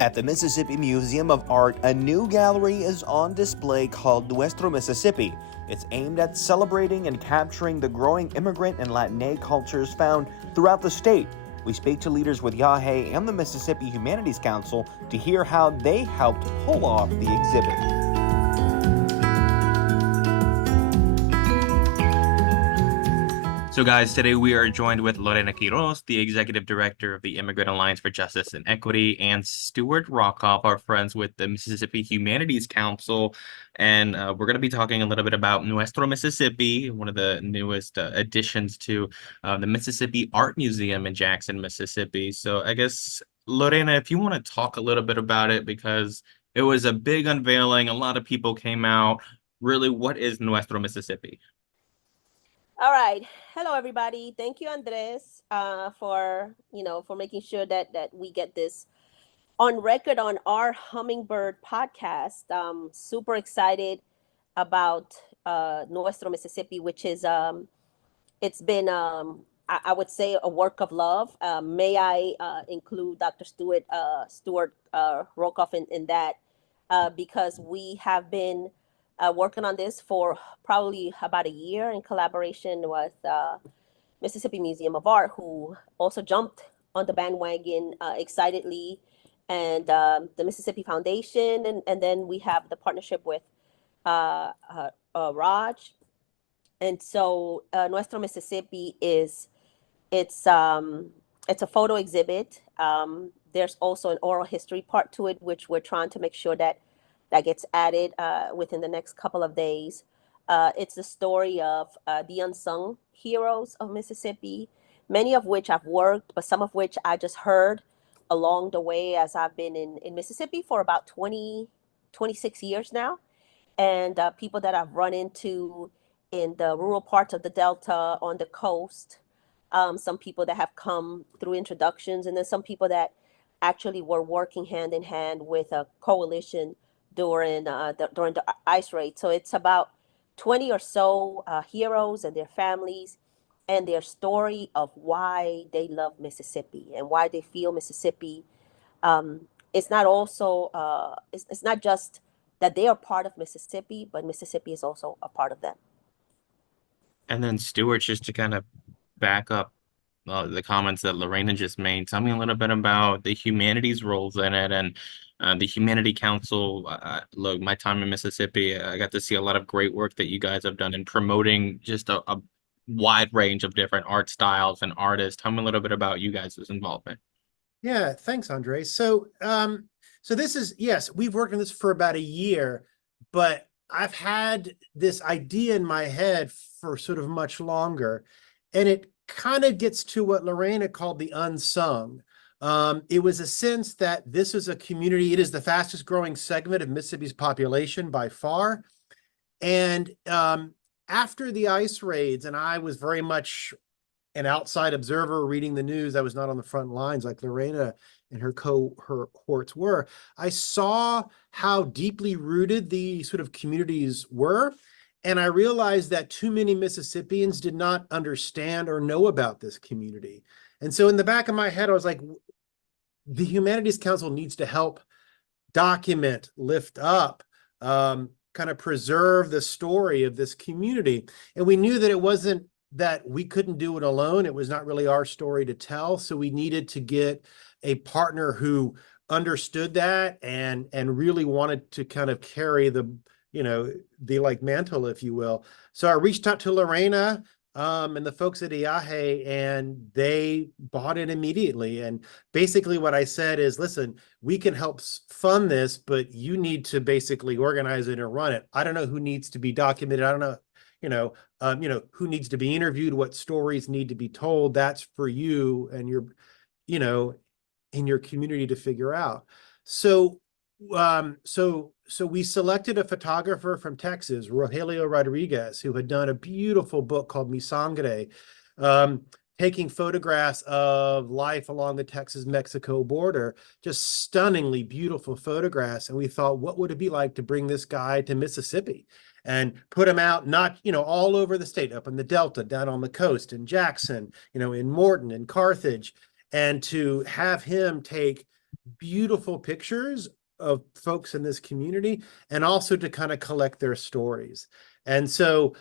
At the Mississippi Museum of Art, a new gallery is on display called Nuestro, Mississippi. It's aimed at celebrating and capturing the growing immigrant and Latine cultures found throughout the state. We speak to leaders with Yahe and the Mississippi Humanities Council to hear how they helped pull off the exhibit. So, guys, today we are joined with Lorena Quiroz, the Executive Director of the Immigrant Alliance for Justice and Equity, and Stuart Rockoff, our friends with the Mississippi Humanities Council. And we're going to be talking a little bit about Nuestro, Mississippi, one of the newest additions to the Mississippi Art Museum in Jackson, Mississippi. So I guess, Lorena, if you want to talk a little bit about it, because it was a big unveiling, a lot of people came out. Really, what is Nuestro, Mississippi? All right. Hello, everybody. Thank you, Andres, for making sure that we get this on record on our Hummingbird podcast. Super excited about Nuestro, Mississippi, which is it's been I would say a work of love. May I include Dr. Stuart Rokoff in that because we have been working on this for probably about a year in collaboration with Mississippi Museum of Art, who also jumped on the bandwagon excitedly, and the Mississippi Foundation, and then we have the partnership with Raj. And so Nuestro Mississippi is it's um, it's a photo exhibit. There's also an oral history part to it, which we're trying to make sure that gets added within the next couple of days. It's the story of the unsung heroes of Mississippi, many of which I've worked, but some of which I just heard along the way as I've been in Mississippi for about 26 years now. And people that I've run into in the rural parts of the Delta, on the coast, some people that have come through introductions, and then some people that actually were working hand in hand with a coalition during the ice raid. So it's about 20 or so heroes and their families and their story of why they love Mississippi and why they feel Mississippi. It's not also it's not just that they are part of Mississippi, but Mississippi is also a part of them. And then Stuart, just to kind of back up the comments that Lorena just made, tell me a little bit about the humanities roles in it and the Humanity Council. Look, my time in Mississippi, I got to see a lot of great work that you guys have done in promoting just a wide range of different art styles and artists. Tell me a little bit about you guys' involvement. Yeah, thanks, Andre. So this is, yes, we've worked on this for about a year, but I've had this idea in my head for sort of much longer, and it kind of gets to what Lorena called the unsung. It was a sense that this is a community. It is the fastest growing segment of Mississippi's population by far. And after the ice raids, and I was very much an outside observer reading the news. I was not on the front lines like Lorena and her cohorts were. I saw how deeply rooted the sort of communities were. And I realized that too many Mississippians did not understand or know about this community. And so in the back of my head, I was like, the Humanities Council needs to help document, lift up, kind of preserve the story of this community. And we knew that it wasn't that we couldn't do it alone. It was not really our story to tell. So we needed to get a partner who understood that and really wanted to kind of carry the, the like mantle, if you will. So I reached out to Lorena and the folks at IAHE, and they bought it immediately. And basically what I said is, listen, we can help fund this, but you need to basically organize it and run it. I don't know who needs to be documented. I don't know who needs to be interviewed, what stories need to be told. That's for you and your, in your community to figure out. So we selected a photographer from Texas, Rogelio Rodriguez, who had done a beautiful book called Mi Sangre, taking photographs of life along the Texas-Mexico border, just stunningly beautiful photographs. And we thought, what would it be like to bring this guy to Mississippi and put him out, not, all over the state, up in the Delta, down on the coast, in Jackson, in Morton, in Carthage, and to have him take beautiful pictures of folks in this community, and also to kind of collect their stories. And so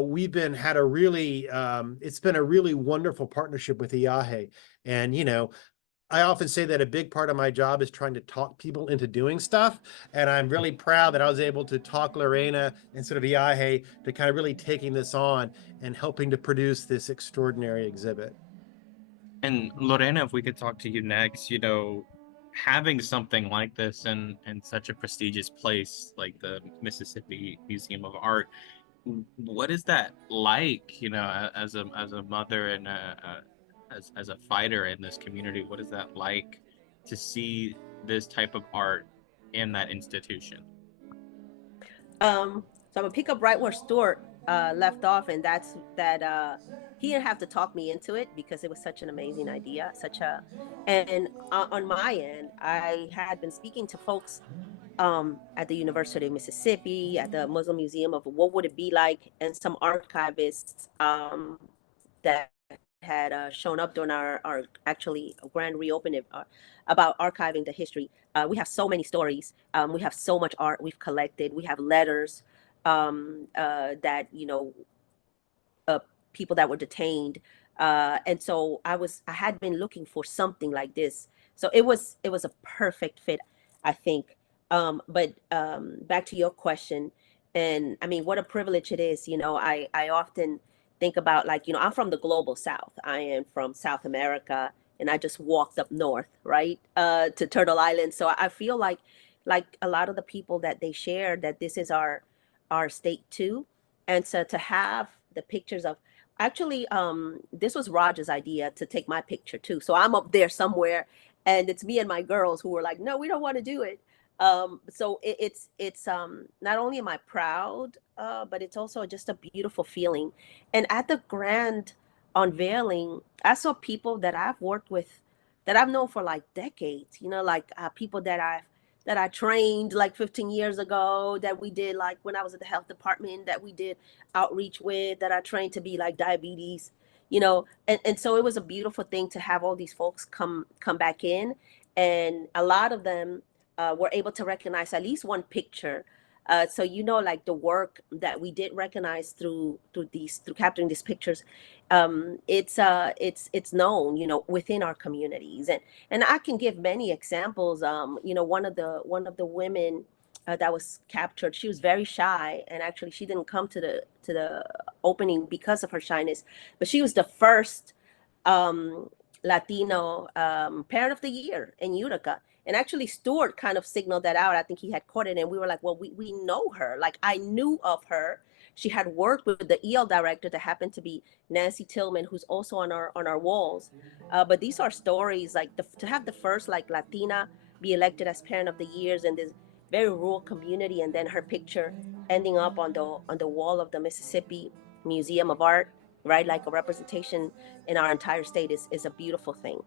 we've been had a really it's been a really wonderful partnership with IAHE. And I often say that a big part of my job is trying to talk people into doing stuff. And I'm really proud that I was able to talk Lorena and sort of IAHE to kind of really taking this on and helping to produce this extraordinary exhibit. And Lorena, if we could talk to you next, having something like this in such a prestigious place like the Mississippi Museum of Art, what is that like, as a mother and as a fighter in this community? What is that like to see this type of art in that institution? So I'm gonna pick up right where Stuart left off, and that's that he didn't have to talk me into it because it was such an amazing idea, and on my end, I had been speaking to folks at the University of Mississippi, at the Muslim Museum of what would it be like, and some archivists that had shown up during our actually grand reopening about archiving the history. We have so many stories. We have so much art we've collected. We have letters that uh, people that were detained, and so I had been looking for something like this. So it was a perfect fit, I think. But back to your question, and I mean, what a privilege it is. I often think about, like, I'm from the global South. I am from South America, and I just walked up north, right, to Turtle Island. So I feel like a lot of the people that they share that this is our state too, and so to have the pictures of, actually, this was Roger's idea to take my picture too. So I'm up there somewhere, and it's me and my girls who were like, no, we don't want to do it. So it's not only am I proud, but it's also just a beautiful feeling. And at the grand unveiling, I saw people that I've worked with, that I've known for like decades. Like people that I trained like 15 years ago, that we did, like when I was at the health department, that we did outreach with, that I trained to be like diabetes, and so it was a beautiful thing to have all these folks come back in, and a lot of them were able to recognize at least one picture. So like the work that we did recognize through capturing these pictures, it's known, within our communities, and I can give many examples. One of the women that was captured, she was very shy, and actually she didn't come to the opening because of her shyness, but she was the first um, Latino Parent of the Year in Utica. And actually, Stuart kind of signaled that out. I think he had caught it, and we were like, "Well, we know her. Like, I knew of her. She had worked with the EL director that happened to be Nancy Tillman, who's also on our walls. But these are stories like to have the first like Latina be elected as Parent of the Years in this very rural community, and then her picture ending up on the wall of the Mississippi Museum of Art, right? Like a representation in our entire state is a beautiful thing.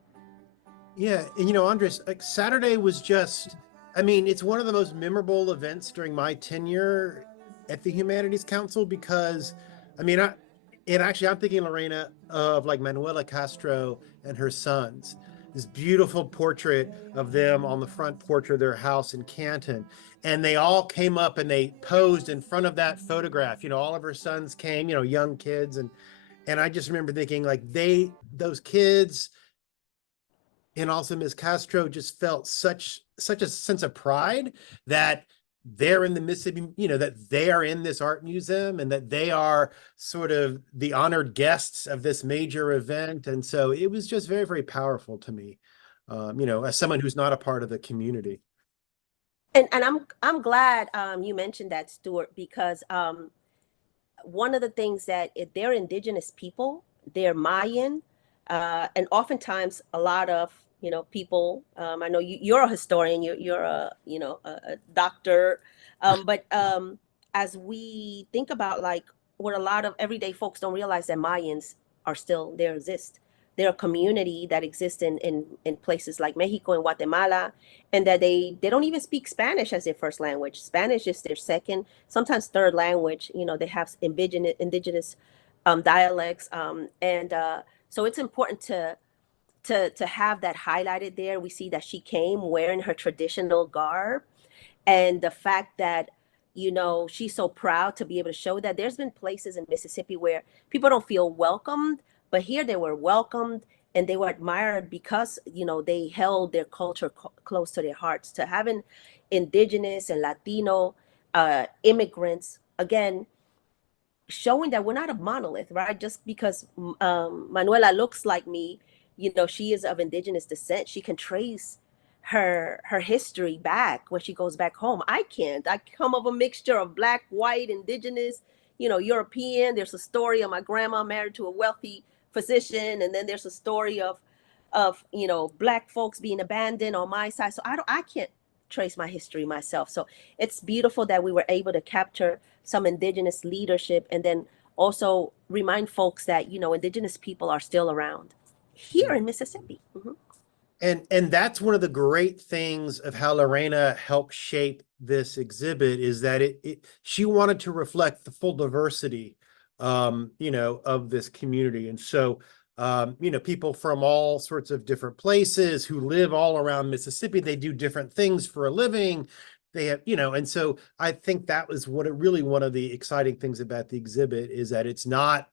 Yeah, and Andres, like Saturday was just, I mean, it's one of the most memorable events during my tenure at the Humanities Council because, I mean, and actually I'm thinking, Lorena, of like Manuela Castro and her sons. This beautiful portrait of them on the front porch of their house in Canton. And they all came up and they posed in front of that photograph. All of her sons came, young kids. And I just remember thinking like those kids, and also Ms. Castro just felt such a sense of pride that they're in the Mississippi, that they are in this art museum and that they are sort of the honored guests of this major event. And so it was just very, very powerful to me, as someone who's not a part of the community. And I'm glad you mentioned that, Stuart, because one of the things that they're indigenous people, they're Mayan, and oftentimes a lot of people. I know you're a historian, you're a doctor, but as we think about like what a lot of everyday folks don't realize, that Mayans are still there, exist. They're a community that exists in places like Mexico and Guatemala, and that they don't even speak Spanish as their first language. Spanish is their second, sometimes third language. They have indigenous dialects, and so it's important to have that highlighted there, we see that she came wearing her traditional garb, and the fact that she's so proud to be able to show that. There's been places in Mississippi where people don't feel welcomed, but here they were welcomed and they were admired because they held their culture close to their hearts. To having indigenous and Latino immigrants, again, showing that we're not a monolith, right? Just because Manuela looks like me, she is of indigenous descent. She can trace her history back when she goes back home. I can't. I come of a mixture of black, white, indigenous, European. There's a story of my grandma married to a wealthy physician, and then there's a story of black folks being abandoned on my side. So I can't trace my history myself. So it's beautiful that we were able to capture some indigenous leadership, and then also remind folks that indigenous people are still around here in Mississippi. And that's one of the great things of how Lorena helped shape this exhibit, is that she wanted to reflect the full diversity of this community. And so people from all sorts of different places who live all around Mississippi, they do different things for a living. They have, and so I think that was one of the exciting things about the exhibit, is that it's not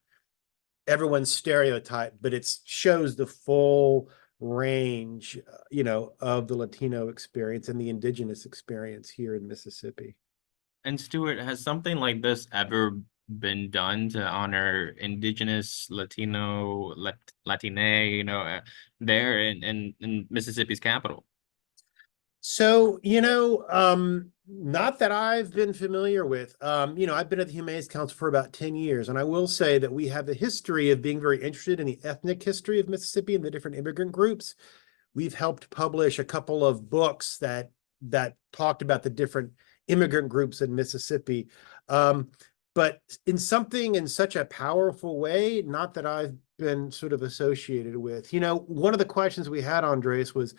everyone's stereotype, but it shows the full range, of the Latino experience and the indigenous experience here in Mississippi. And Stuart, has something like this ever been done to honor indigenous Latine, there in Mississippi's capital? So, not that I've been familiar with. I've been at the Humanities Council for about 10 years, and I will say that we have a history of being very interested in the ethnic history of Mississippi and the different immigrant groups. We've helped publish a couple of books that talked about the different immigrant groups in Mississippi. But in something in such a powerful way, not that I've been sort of associated with. One of the questions we had, Andres, was,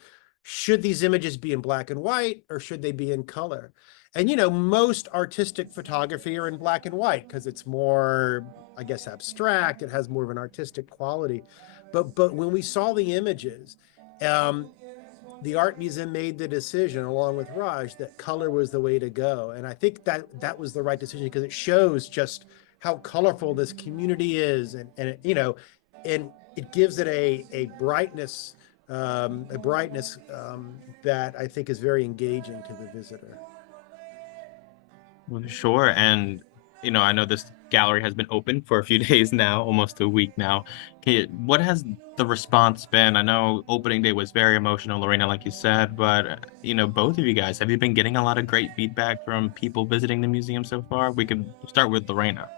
should these images be in black and white or should they be in color? And most artistic photography are in black and white because it's more, I guess, abstract. It has more of an artistic quality. But when we saw the images, the art museum made the decision, along with Raj, that color was the way to go. And I think that was the right decision, because it shows just how colorful this community is, and and it gives it a brightness, that I think is very engaging to the visitor. Well, sure. And, I know this gallery has been open for a few days now, almost a week now. What has the response been? I know opening day was very emotional, Lorena, like you said, but, both of you guys, have you been getting a lot of great feedback from people visiting the museum so far? We could start with Lorena.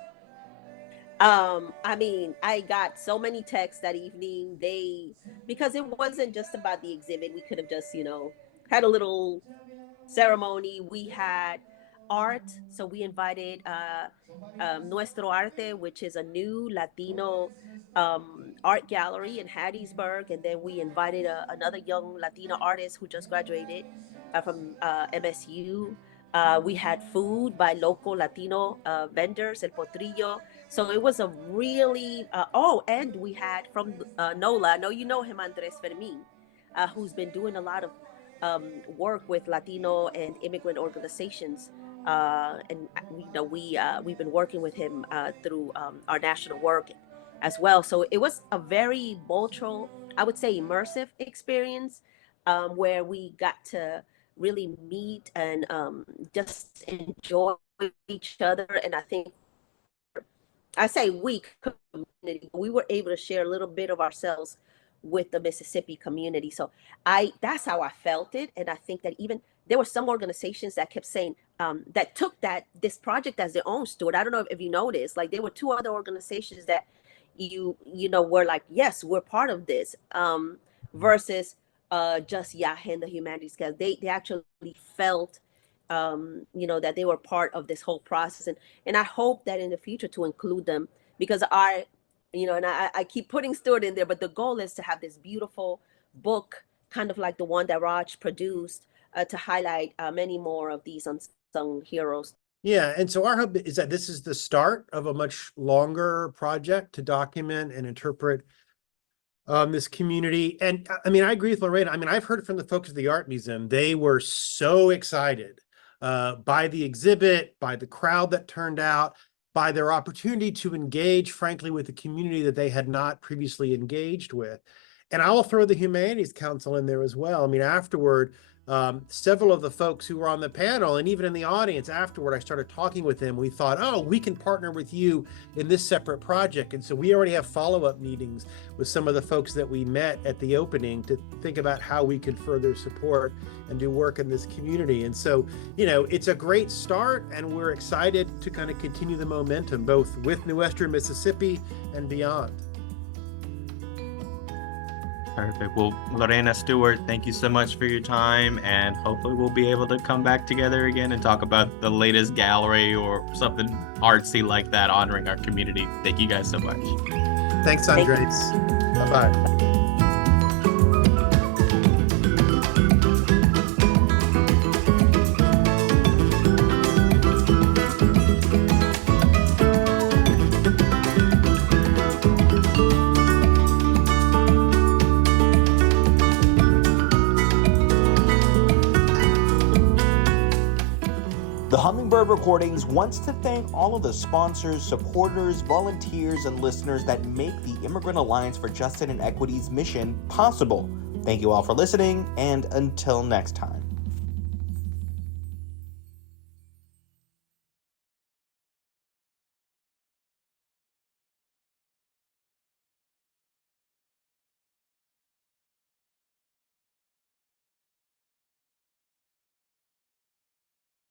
I mean, I got so many texts that evening. Because it wasn't just about the exhibit. We could have just, had a little ceremony. We had art. So we invited Nuestro Arte, which is a new Latino art gallery in Hattiesburg. And then we invited another young Latino artist who just graduated from MSU. We had food by local Latino vendors, El Potrillo. So it was a really, and we had from NOLA, I know you know him, Andres Fermin, who's been doing a lot of work with Latino and immigrant organizations. And we've been working with him through our national work as well. So it was a very cultural, I would say, immersive experience, where we got to really meet and just enjoy each other. And I say we community, we were able to share a little bit of ourselves with the Mississippi community. So that's how I felt it. And I think that even there were some organizations that kept saying that took this project as their own, Stuart. I don't know if you noticed, like there were two other organizations that were like, yes, we're part of this, versus just Yahya and the Humanities, because they actually felt that they were part of this whole process. And I hope that in the future to include them, because and I keep putting Stuart in there, but the goal is to have this beautiful book, kind of like the one that Raj produced, to highlight many more of these unsung heroes. Yeah, and so our hope is that this is the start of a much longer project to document and interpret this community. And I mean, I agree with Lorena. I mean, I've heard from the folks at the Art Museum. They were so excited by the exhibit, by the crowd that turned out, by their opportunity to engage, frankly, with the community that they had not previously engaged with. And I will throw the Humanities Council in there as well. I mean, afterward, several of the folks who were on the panel and even in the audience afterward, I started talking with them. We thought, oh, we can partner with you in this separate project. And so we already have follow-up meetings with some of the folks that we met at the opening to think about how we can further support and do work in this community. And so, you know, it's a great start, and we're excited to kind of continue the momentum, both with Nuestro, Mississippi and beyond. Perfect. Well, Lorena, Stewart, thank you so much for your time, and hopefully we'll be able to come back together again and talk about the latest gallery or something artsy like that honoring our community. Thank you guys so much. Thanks, Andres. Bye-bye. The Hummingbird Recordings wants to thank all of the sponsors, supporters, volunteers, and listeners that make the Immigrant Alliance for Justice and Equity's mission possible. Thank you all for listening, and until next time.